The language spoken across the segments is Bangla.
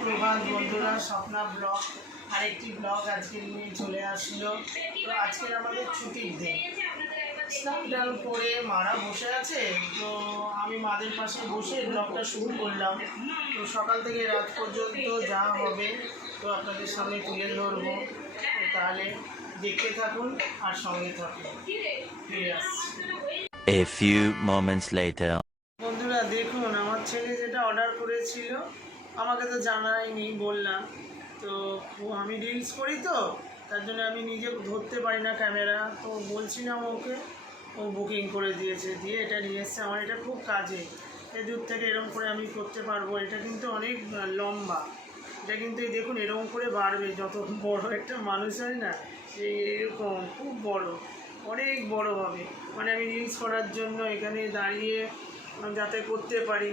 সুপ্রভাত বন্ধুরা, স্বপ্না ব্লগ আরেকটি ব্লগ আজকে নিয়ে চলে আসলো। তো আজকের আমাদের ছুটির দিন, স্নান করে মারা বসে আছে, তো আমি মাদের পাশে বসে ব্লগটা শুরু করলাম। তো সকাল থেকে রাত পর্যন্ত যা হবে তো আপনাদের সামনে তুলে ধরবো, তাহলে দেখতে থাকুন আর সঙ্গে থাকুন। ফিরে আসছি। A few moments later. বন্ধুরা দেখুন, আমার ছেলে যেটা অর্ডার করেছিল আমাকে তো জানায়নি, বললাম তো আমি রিলস করি, তো তার জন্য আমি নিজে ধরতে পারি না ক্যামেরা, তো বলছিলাম ওকে, ও বুকিং করে দিয়েছে, দিয়ে এটা নিয়ে এসছে। আমার এটা খুব কাজে, এ দূর থেকে এরকম করে আমি করতে পারবো। এটা কিন্তু অনেক লম্বা, এটা কিন্তু এই দেখুন এরকম করে বাড়বে, যত বড় একটা মানুষ হয় না এরকম খুব বড়, অনেক বড় হবে। মানে আমি রিলস করার জন্য এখানে দাঁড়িয়ে যাতে করতে পারি।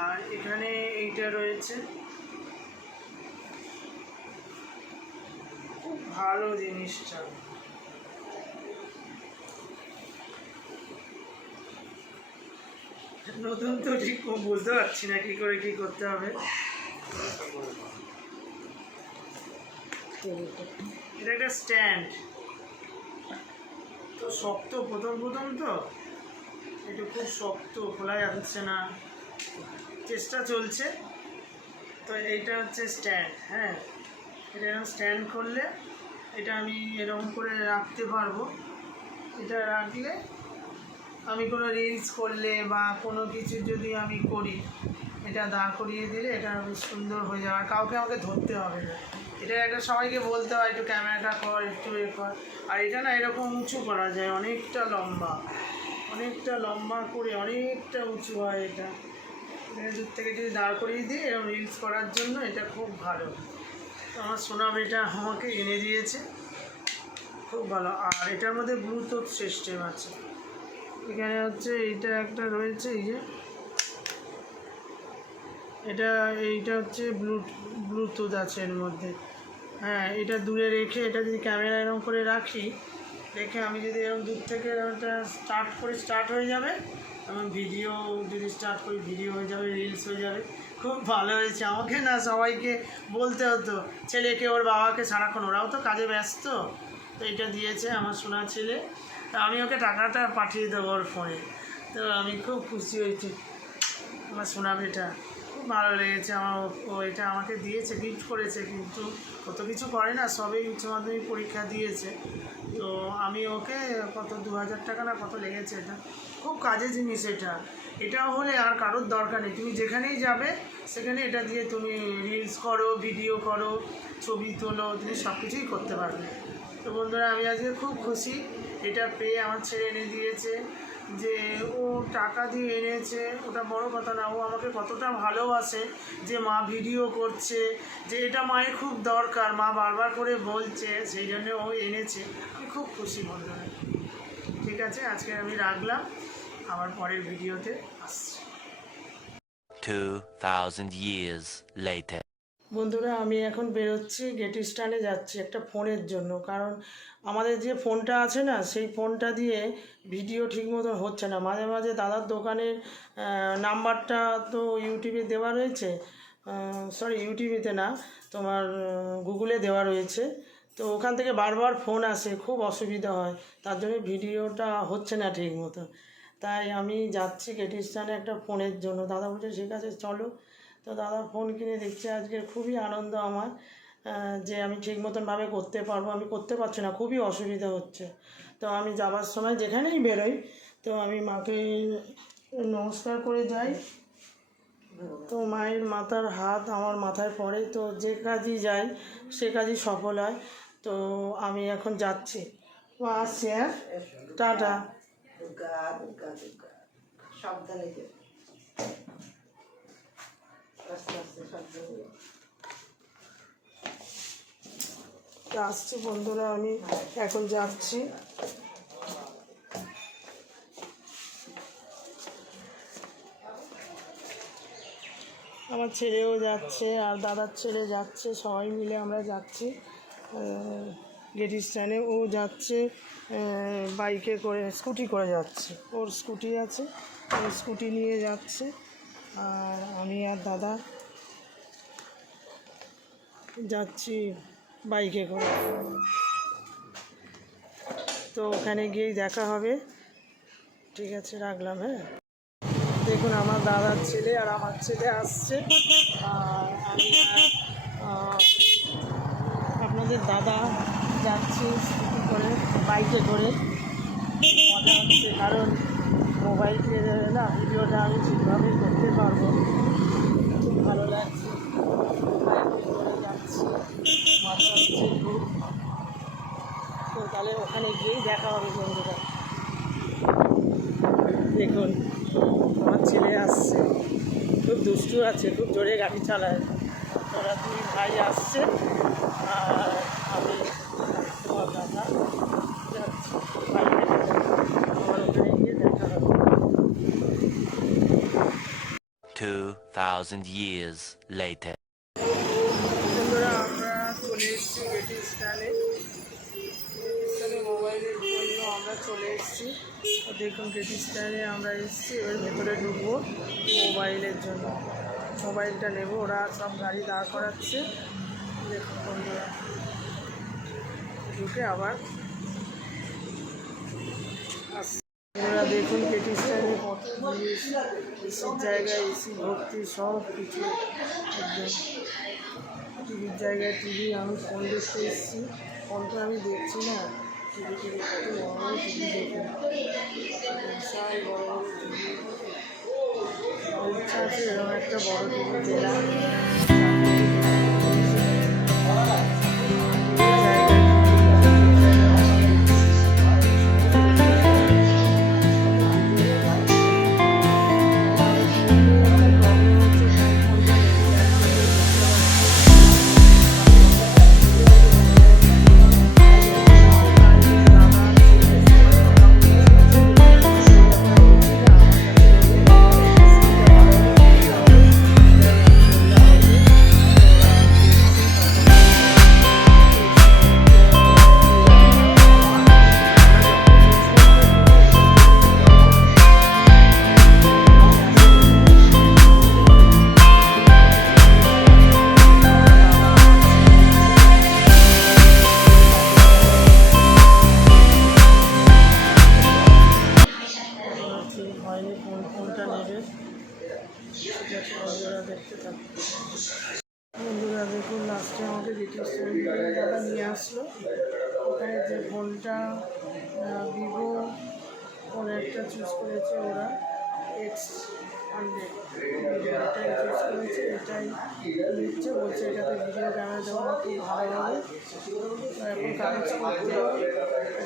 আর এখানে এইটা রয়েছে, খুব ভালো জিনিসটা। নতুন তো ঠিক বুঝতে পারছি না কী করে কী করতে হবে। এটা একটা স্ট্যান্ড, তো শক্ত, প্রথম তো এটা খুব শক্ত, খোলা যাচ্ছে না, চেষ্টা চলছে। তো এইটা হচ্ছে স্ট্যান্ড, হ্যাঁ, এটা এরকম স্ট্যান্ড করলে এটা আমি এরকম করে রাখতে পারবো। এটা রাখলে আমি কোনো রিলস করলে বা কোনো কিছু যদি আমি করি, এটা দাঁড় করিয়ে দিলে এটা সুন্দর হয়ে যাবে, আর কাউকে আমাকে ধরতে হবে না। এটা একটা সবাইকে বলতে হয় একটু ক্যামেরাটা কর, একটু এ কর। আর এটা না এরকম উঁচু করা যায়, অনেকটা লম্বা করে অনেকটা উঁচু হয়। এটা দূর থেকে যদি দাঁড় করিয়ে দিই এরকম রিলস করার জন্য এটা খুব ভালো। তো আমার সোনা মেয়েটা আমাকে এনে দিয়েছে, খুব ভালো। আর এটার মধ্যে ব্লুটুথ সিস্টেম আছে, এখানে হচ্ছে এইটা একটা রয়েছে, এই যে এইটা হচ্ছে ব্লুটুথ আছে এর মধ্যে। হ্যাঁ, এটা দূরে রেখে এটা যদি ক্যামেরা এরকম করে রাখি, রেখে আমি যদি এরকম দূর থেকে এটা স্টার্ট হয়ে যাবে, এবং ভিডিও যদি স্টার্ট করি ভিডিও হয়ে যাবে, রিলস হয়ে যাবে। খুব ভালো হয়েছে। আমাকে না সবাইকে বলতে হতো, ছেলেকে ওর বাবাকে সারাক্ষণ, ওরাও তো কাজে ব্যস্ত, তো এটা দিয়েছে আমার সোনা ছেলে। তা আমি ওকে টাকাটা পাঠিয়ে দেবো ওর ফোনে। তো আমি খুব খুশি হয়েছি, আমার সোনা মেয়েটা খুব ভালো লেগেছে আমার। ও এটা আমাকে দিয়েছে, গিফট করেছে, কিন্তু কত কিছু করে না, সবেই উচ্চ মাধ্যমিক পরীক্ষা দিয়েছে। তো আমি ওকে কত 2000 টাকা না কত লেগেছে। এটা খুব কাজের জিনিস। এটাও হলে আর কারোর দরকার নেই, তুমি যেখানেই যাবে সেখানে এটা দিয়ে তুমি রিলস করো, ভিডিও করো, ছবি তোলো, তুমি সব কিছুই করতে পারবে। তো বন্ধুরা আমি আজকে খুব খুশি, এটা পেয়ে আমার ছেলে এনে দিয়েছে। যে ও টাকা দিয়ে এনেছে ওটা বড় কথা না, ও আমাকে কতটা ভালোবাসে, যে মা ভিডিও করছে, যে এটা মায়ের খুব দরকার, মা বারবার করে বলছে, সেই জন্য ও এনেছে। আমি খুব খুশি বন্ধুরা। ঠিক আছে, আজকে আমি রাখলাম, আবার পরের ভিডিওতে আসছি। 2000 years later. বন্ধুরা আমি এখন বেরোচ্ছি, গেটিস্টানে যাচ্ছি একটা ফোনের জন্য, কারণ আমাদের যে ফোনটা আছে না সেই ফোনটা দিয়ে ভিডিও ঠিক মতো হচ্ছে না। মাঝে মাঝে দাদার দোকানের নাম্বারটা তো ইউটিউবে দেওয়া রয়েছে, সরি ইউটিউবেতে না, তোমার গুগলে দেওয়া রয়েছে। তো ওখান থেকে বারবার ফোন আসে, খুব অসুবিধা হয়, তার জন্য ভিডিওটা হচ্ছে না ঠিক মতো। তাই আমি যাচ্ছি গেটিস্টানে একটা ফোনের জন্য। দাদা বলছে ঠিক আছে চলো। তো দাদা ফোন কিনে দিচ্ছে, আজকে খুবই আনন্দ আমার, যে আমি ঠিক মতনভাবে করতে পারবো। আমি করতে পারছি না, খুবই অসুবিধা হচ্ছে। তো আমি যাবার সময় যেখানেই বেরোই তো আমি মাকে নমস্কার করে যাই, তো মায়ের মাথার হাত আমার মাথায় পড়ে, তো যে কাজই যাই সে কাজই সফল হয়। তো আমি এখন যাচ্ছি, আসছি, হ্যাঁ, টাটা। সাবধানে আসছি বন্ধুরা, আমি এখন যাচ্ছি। আমার ছেলেও যাচ্ছে আর দাদার ছেলে যাচ্ছে, সবাই মিলে আমরা যাচ্ছি গেটিস্টানে। ও যাচ্ছে বাইকে করে, স্কুটি করে যাচ্ছে, ওর স্কুটি আছে, স্কুটি নিয়ে যাচ্ছে। আর আমি আর দাদা যাচ্ছি বাইকে করে, তো ওখানে গিয়েই দেখা হবে। ঠিক আছে, রাখলাম। হ্যাঁ, দেখুন আমার দাদার ছেলে আর আমার ছেলে আসছে, আর আমি আপনাদের দাদা যাচ্ছি স্কুটি করে, বাইকে করে। মজা হচ্ছে, কারণ মোবাইল পেয়ে যাবে না, ভিডিওটা আমি ঠিকভাবে করতে পারবো। খুব ভালো লাগছে, বাইকে করে যাচ্ছি, মজা হচ্ছে খুব। তো তাহলে ওখানে গিয়েই দেখা হবে বন্ধুরা। দেখুন আমার ছেলে আসছে, খুব দুষ্টু আছে, খুব জোরে গাড়ি চালায়। ওরা দুই ভাই আসছে, আর আমি তোমার দাদা যাচ্ছি বাইরে। আমার ওখানে গিয়ে দেখা হবে। 2000 years later. বন্ধুরা আমরা চলে এসেছি গেটি স্ট্যান্ডে। মোবাইলের জন্য আমরা চলে এসেছি। তো দেখুন গেটি স্ট্যান্ডে আমরা এসেছি, এবার ভেতরে ঢুকবো মোবাইলের জন্য। মোবাইলটা নেব, ওরা সব গাড়ি দাঁড় করাচ্ছে। দেখুন বন্ধুরা, ঢুকে আবার বন্ধুরা দেখুন গেটি স্ট্যান্ডে কত জিনিস, এসির জায়গায় এসি ভর্তি, সব কিছু একদম। টিভির জায়গায় টিভি, আমি ফোন দেখতে এসেছি, ফোনটা আমি দেখছি না। টিভি কত বড় বড় টিভি, দেখুন বিশাল বড় বড় টিভি। ইচ্ছা আছে এরকম একটা বড় টিভি দেওয়া। হয়নি, কোনটা নেবে। ঠিক আছে বন্ধুরা, দেখতে থাকুন। বন্ধুরা দেখুন লাস্টে আমাকে দ্বিতীয় শ্রেণীর দাদা নিয়ে আসলো। ওখানে যে ফোনটা ভিভো ফোন একটা চুজ করেছে ওরা, X100 এটাই চুজ করেছে, এটাই নিচ্ছে। বলছে এটাতে ভিডিও ক্যামেরা দেওয়া খুব ভালো হবে। এখন কাগজপত্র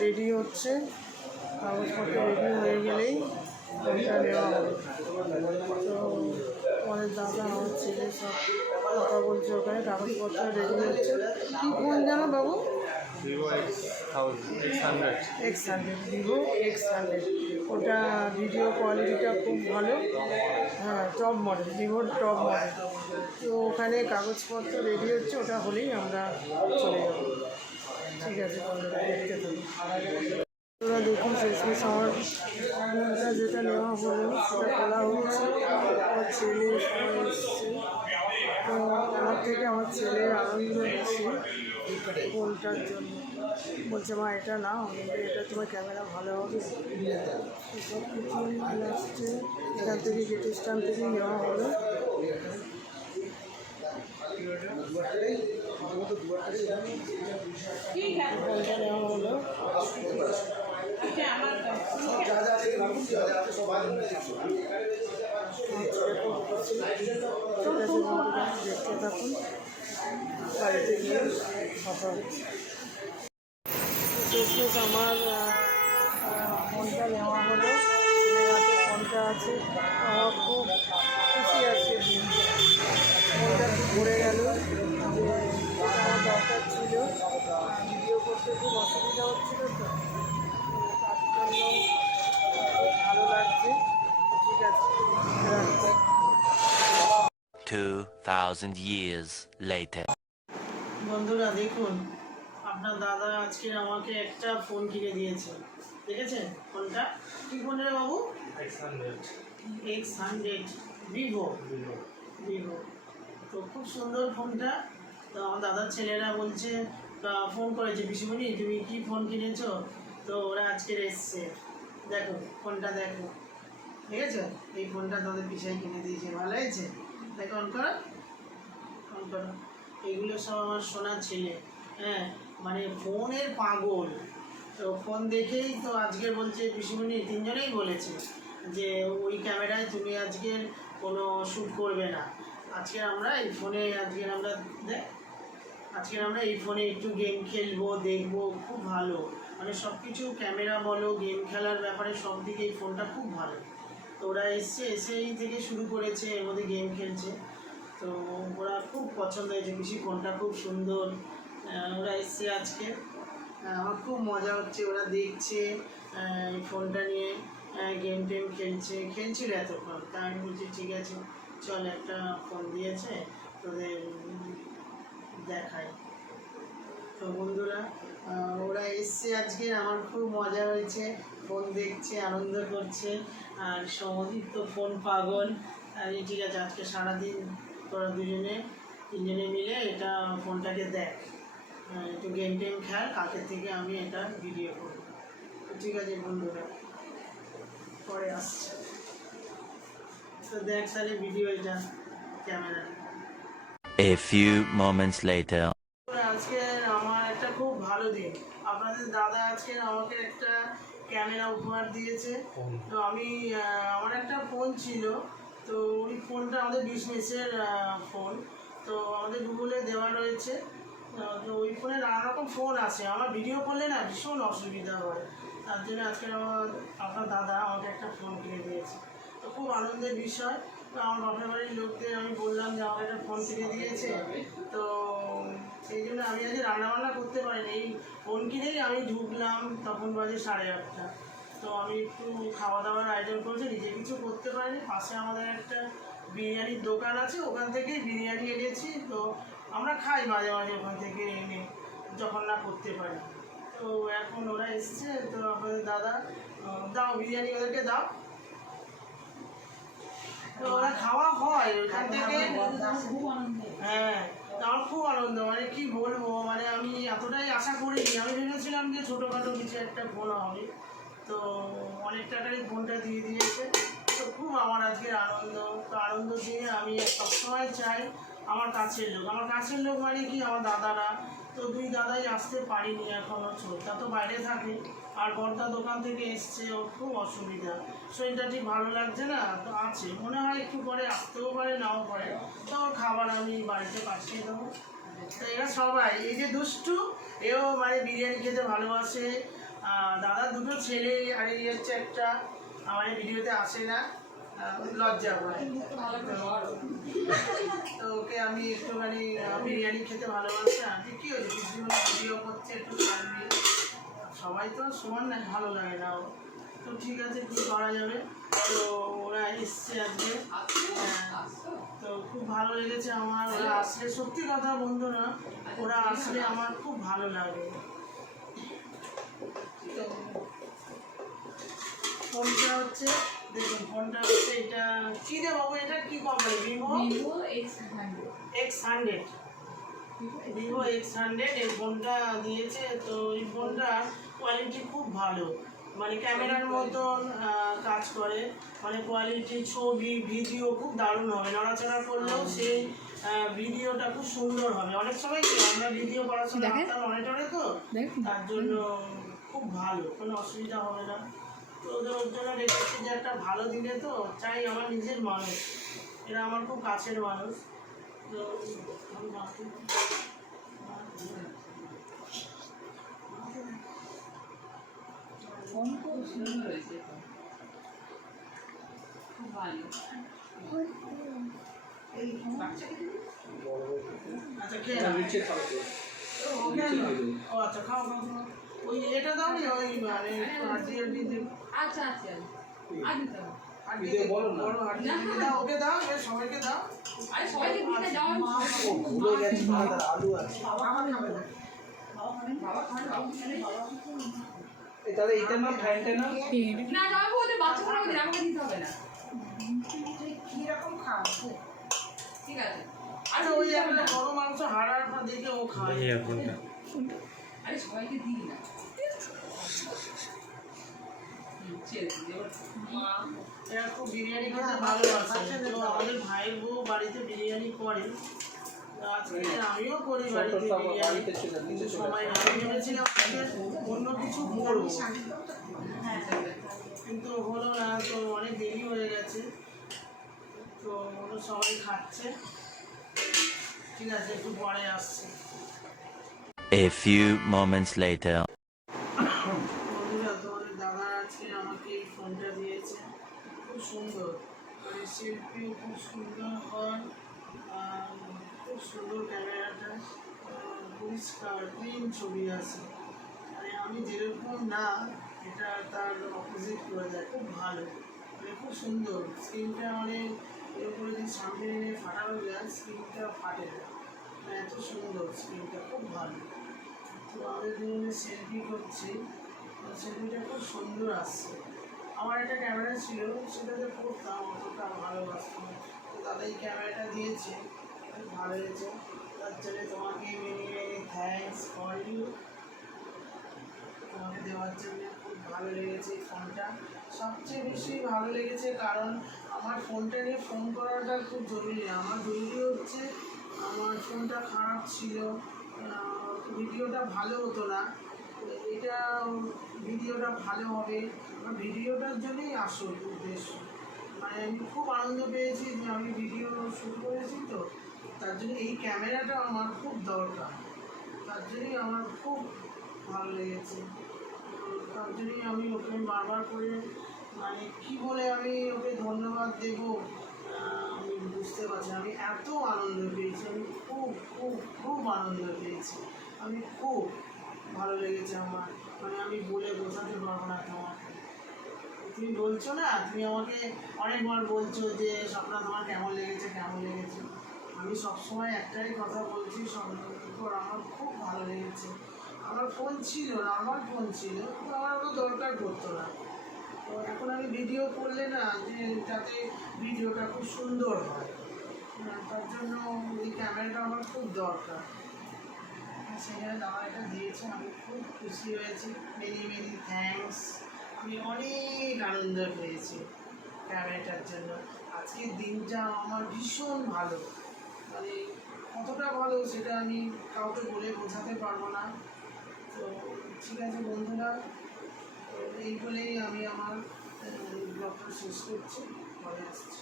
রেডি হচ্ছে, কাগজপত্র রেডি হয়ে গেলেই ফোনটা নেওয়া হবে। তো আমাদের দাদা আমার ছেলে সব কথা বলছে, ওখানে কাগজপত্র রেডি হচ্ছে। কী ফোন জানো বাবু? Vivo X100, Vivo X100। ওটা ভিডিও কোয়ালিটিটা খুব ভালো, হ্যাঁ টপ মডেল, ভিভোর টপ মডেল। তো ওখানে কাগজপত্র রেডি হচ্ছে, ওটা হলেই আমরা চলে যাব। ঠিক আছে বন্ধুরা, দেখতে থাকুন। ওরা দেখুন শেষমেশ আমার ফোনটা যেটা নেওয়া হলো সেটা খোলা হচ্ছে। আমার ছেলে সবাই এসছে, তো আমার থেকে আমার ছেলের আনন্দ হচ্ছে ফোনটার জন্য। বলছে মা এটা নাও, এটা তোমার ক্যামেরা ভালো হবে। সব কিছুই লাস্টে এখান থেকে গেটি স্ট্যান্ড থেকেই নেওয়া হলো। ফোনটা নেওয়া হলো। দেখতে থাকুন, বাড়িতে গিয়ে কথা হচ্ছে। শেষমেশ আমার ফোনটা নেওয়া হলো, ছেলের হাতে ফোনটা আছে। আমার খুব খুশি আছে, ফোনটা খুব ভরে গেল যে আমার দরকার ছিল। ভিডিও করতে খুব অসুবিধা হচ্ছিল, তো তার জন্য ভালো লাগছে। ঠিক আছে, রাখছি। 2000 years later. বন্ধুরা দেখুন, আপনার দাদা আজকে আমাকে একটা ফোন কিনে দিয়েছে। দেখেছেন ফোনটা? কী ফোন রে বাবু? X100 Vivo. তো খুব সুন্দর ফোনটা। তো তো আমার দাদার ছেলেরা বলছে, ফোন করেছে, পিসিমণি তুমি কি ফোন কিনেছো? তো ওরা আজকে এসছে, দেখো ফোনটা দেখো, ঠিক আছে, এই ফোনটা তোদের পিসাই কিনে দিয়েছে, ভালো হয়েছে, দেখো অন করো, অন করো। এগুলো সব আমার সোনার ছেলে, হ্যাঁ, মানে ফোনের পাগল। তো ফোন দেখেই তো আজকে বলছে পিসিমণি, তিনজনেই বলেছে যে ওই ক্যামেরায় তুমি আজকের কোনো শ্যুট করবে না, আজকে আমরা এই ফোনে আজকের আমরা এই ফোনে একটু গেম খেলবো, দেখবো, খুব ভালো, মানে সব কিছু ক্যামেরা বলো, গেম খেলার ব্যাপারে সব দিকে এই ফোনটা খুব ভালো। তো ওরা এসেই থেকে শুরু করেছে, এর মধ্যে গেম খেলছে, তো ওরা খুব পছন্দ হয়েছে, পিসি ফোনটা খুব সুন্দর। ওরা এসছে আজকে, আমার খুব মজা হচ্ছে, ওরা দেখছে এই ফোনটা নিয়ে গেম টেম খেলছিল এতক্ষণ, তাই আমি বলছি ঠিক আছে চল, একটা ফোন দিয়েছে তোদের দেখাই। তো বন্ধুরা, ওরা এসছে আজকে, আমার খুব মজা হয়েছে, ফোন দেখছে, আনন্দ করছে, আর সমজিৎ তো ফোন পাগল। আর ঠিক আছে, আজকে সারাদিন তোরা তিনজনে মিলে এটা ফোনটাকে দেখ, একটু গেম টেম খেল, কালকের থেকে আমি এটা ভিডিও করব। তো ঠিক আছে বন্ধুরা, পরে আসছে, তো দেখ তাহলে ভিডিও এটা camera. A few moments later. আজকে আমার একটা খুব ভালো দিন, আপনাদের দাদা আজকে আমাকে একটা ক্যামেরা উপহার দিয়েছে। তো আমি আমার একটা ফোন ছিল, তো ওই ফোনটা আমাদের বিজনেসের ফোন, তো আমাদের গুগলে দেওয়া রয়েছে। তো ওই ফোনে নানা রকম ফোন আছে, আমার ভিডিও করলে না ভীষণ অসুবিধা হয়, তার জন্য আজকে আপনার দাদা আমাকে একটা ফোন কিনে দিয়েছে, তো খুব আনন্দের বিষয়। তো আমার বাপের বাড়ির লোকদের আমি বললাম যে আমাকে একটা ফোন কিনে দিয়েছে, তো সেই জন্য আমি আজকে রান্নাবান্না করতে পারিনি, এই ফোন কিনেই আমি ঢুকলাম, তখন বাজে 8:30। তো আমি একটু খাওয়া দাওয়ার আয়োজন করেছি, নিজে কিছু করতে পারিনি, পাশে আমাদের একটা বিরিয়ানির দোকান আছে, ওখান থেকেই বিরিয়ানি এনেছি, তো আমরা খাই মাঝে মাঝে ওখান থেকে এনে, যখন না করতে পারি। তো এখন ওরা এসছে, তো আপনাদের দাদা দাও বিরিয়ানি, ওদেরকে দাও, তো ওরা খাওয়া হয় ওইখান থেকে। হ্যাঁ, তো আমার খুব আনন্দ, মানে কি বলবো, মানে আমি এতটাই আশা করিনি, আমি ভেবেছিলাম যে ছোটোখাটো কিছু একটা ফোন হবে, তো অনেক টাকারই ফোনটা দিয়ে দিয়েছে, তো খুব আমার আজকে আনন্দ। তো আনন্দ দিয়ে আমি সবসময় চাই আমার কাছের লোক মানে কি আমার দাদারা, তো দুই দাদাই আসতে পারিনি এখনও, ছোটটা তো বাইরে থাকে, আর বড়টা দোকান থেকে এসছে, ওর খুব অসুবিধা, শরীরটা ঠিক ভালো লাগছে না, তো আছে, মনে হয় একটু পরে আসতেও পারে নাও পারে, তো ওর খাবার আমি বাড়িতে পাঠিয়ে দেবো। তো এরা সবাই, এই যে দুষ্টু, এও মানে বিরিয়ানি খেতে ভালোবাসে, দাদা দুটো ছেলে, আর এই হচ্ছে একটা আমার এই ভিডিওতে আসে না, লজ্জা করে, তো ওকে আমি একটুখানি বিরিয়ানি খেতে ভালোবাসে, আর কী হয়েছে কিছু ভিডিও করছে, একটু খানবি, সবাই তো সমান না, ভালো লাগে না ও, তো ঠিক আছে কী করা যাবে। তো ওরা এসছে আজকে, তো খুব ভালো লেগেছে আমার, ওরা আসলে, সত্যি কথা বন্ধুরা, ওরা আসলে আমার খুব ভালো লাগে। তো ফোনটা হচ্ছে, দেখুন ফোনটা হচ্ছে, এটা কী রে বাবু, এটা কী company? Vivo X100, Vivo X100 এই ফোনটা দিয়েছে। তো এই ফোনটা কোয়ালিটি খুব ভালো, মানে ক্যামেরার মতন কাজ করে, মানে কোয়ালিটি, ছবি ভিডিও খুব দারুণ হবে, নড়াচড়া করলেও সেই ভিডিওটা খুব সুন্দর হবে। অনেক সময় কি আমরা ভিডিও করার সময় হাতটা মনিটরে, তো তার জন্য খুব ভালো, কোনো অসুবিধা হবে না। তো ওর জন্য রেখেছি যে একটা ভালো দিনে, তো চাই আমার নিজের মানুষ, এরা আমার খুব কাছের মানুষ। তো ফোন খুব সুন্দর হয়েছে, খুব ভালো। আচ্ছা খেয়ে নাও। ও আচ্ছা, খাও খাও খাও। ওই এটা দাও না, ওই মানে হাড্ডি আচ্ছা আচ্ছা, আর দিতে হবে। বড় হাড্ডি দাও, ওকে দাও, সবাইকে দাও। আরে সবাইকে দিতে যাও, আলু আছে, তাহলে এটা না, ফ্যানটা না, না যাবো, ওদের বাচ্চাগুলো আমাদের আমাকে দিতে হবে না, কিরকম খাও, ঠিক আছে। আচ্ছা ওই একটা বড় মাংস অথচ হারার পর দেখে ও খায়। আরে সবাইকে দিই না ছেড়ে দিই এবার এরা খুব বিরিয়ানি খেতে ভালোবাসে, তো আমাদের ভাইয়ের বউ বাড়িতে বিরিয়ানি করে। আজকে আমিও করি বাড়িতে বিরিয়ানি, কিন্তু সময় আমি ভেবেছিলাম আজকে অন্য কিছু করবো, কিন্তু হলো না, তো অনেক দেরি হয়ে গেছে। তো ওরা সবাই খাচ্ছে, ঠিক আছে, একটু পরে আসছে। A few moments later. বন্ধুরা, তোমাদের দাদা আজকে আমাকে এই ফোনটা দিয়েছে, খুব সুন্দর, মানে সেলফিও খুব সুন্দর হয়, আর খুব সুন্দর ক্যামেরাটা, পরিষ্কার ক্লিন ছবি আছে, মানে আমি যেরকম না এটা তার অপোজিট করে দেয়, খুব ভালো, মানে খুব সুন্দর। স্ক্রিনটা মানে এর উপরে যদি সামনে এনে ফাটানো যায় স্ক্রিনটা ফাটে না, মানে এত সুন্দর স্ক্রিনটা, খুব ভালো। তো আমাদের দুজনে সেলফি করছি, সেলফিটা খুব সুন্দর আসছে। আমার একটা ক্যামেরা ছিল, সেটাতে করতাম, অতটা ভালোবাসতাম না। তো দাদা এই ক্যামেরাটা দিয়েছে, খুব ভালো হয়েছে, তার জন্য তোমাকে many many thanks for you. তোমাকে দেওয়ার জন্য খুব ভালো লেগেছে এই ফোনটা, সবচেয়ে বেশি ভালো লেগেছে কারণ আমার ফোনটা নিয়ে ফোন করাটা খুব জরুরি। আমার জরুরি হচ্ছে আমার ফোনটা খারাপ ছিল, ভিডিওটা ভালো হতো না, এটা ভিডিওটা ভালো হবে, আমার ভিডিওটার জন্যই আসল উদ্দেশ্য। মানে আমি খুব আনন্দ পেয়েছি যে আমি ভিডিও শুট করেছি, তো তার জন্য এই ক্যামেরাটা আমার খুব দরকার, তার জন্যই আমার খুব ভালো লেগেছে। তার জন্যই আমি ওকে বারবার করে, মানে কী বলে আমি ওকে ধন্যবাদ দেবো আমি বুঝতে পারছি। আমি এত আনন্দ পেয়েছি, আমি খুব খুব খুব আনন্দ পেয়েছি, আমি খুব ভালো লেগেছে আমার, মানে আমি বলে বোঝাতে পারবো না তোমাকে। তুমি বলছো না, তুমি আমাকে অনেকবার বলছো যে স্বপ্না তোমার কেমন লেগেছে কেমন লেগেছে, আমি সবসময় একটাই কথা বলছি, স্বপ্নার আমার খুব ভালো লেগেছে। আমার ফোন ছিল না, আমার ফোন ছিল, তো আমার অত দরকার পড়তো না। তো এখন আমি ভিডিও করলে না, যে যাতে ভিডিওটা খুব সুন্দর হয়, তার জন্য এই ক্যামেরাটা আমার খুব দরকার। সেখানে দাদা এটা দিয়েছে, আমি খুব খুশি হয়েছি, মেনি মেনি থ্যাঙ্কস। আমি অনেক আনন্দ পেয়েছি ক্যামেরাটার জন্য। আজকের দিনটা আমার ভীষণ ভালো, মানে কতটা ভালো সেটা আমি কাউকে বলে বোঝাতে পারবো না। তো ঠিক আছে বন্ধুরা, এই বলেই আমি আমার ব্লগটা শেষ করছি, পরে আসছি।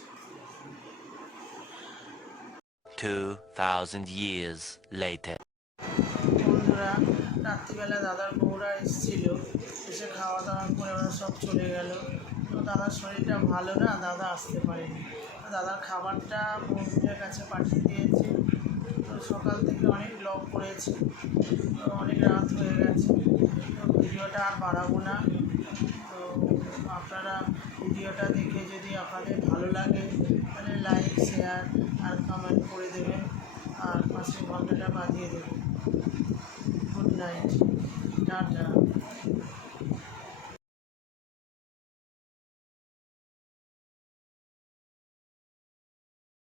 2000 years later. বন্ধুরা, রাত্রিবেলা দাদার বউরা এসেছিল, এসে খাওয়া দাওয়া করে ওরা সব চলে গেল। তো দাদার শরীরটা ভালো না, দাদা আসতে পারেনি। দাদার খাবারটা বন্ধুদের কাছে পাঠিয়ে দিয়েছে। তো সকাল থেকে অনেক ব্লগ করেছি, অনেক রাত হয়ে গেছে, তো ভিডিওটা আর বাড়াবো না। তো আপনারা ভিডিওটা দেখে যদি আপনাদের ভালো লাগে তাহলে লাইক শেয়ার আর কমেন্ট করে দেবেন, আর পাশের ঘন্টাটা বাজিয়ে দেবেন। Good night, tata.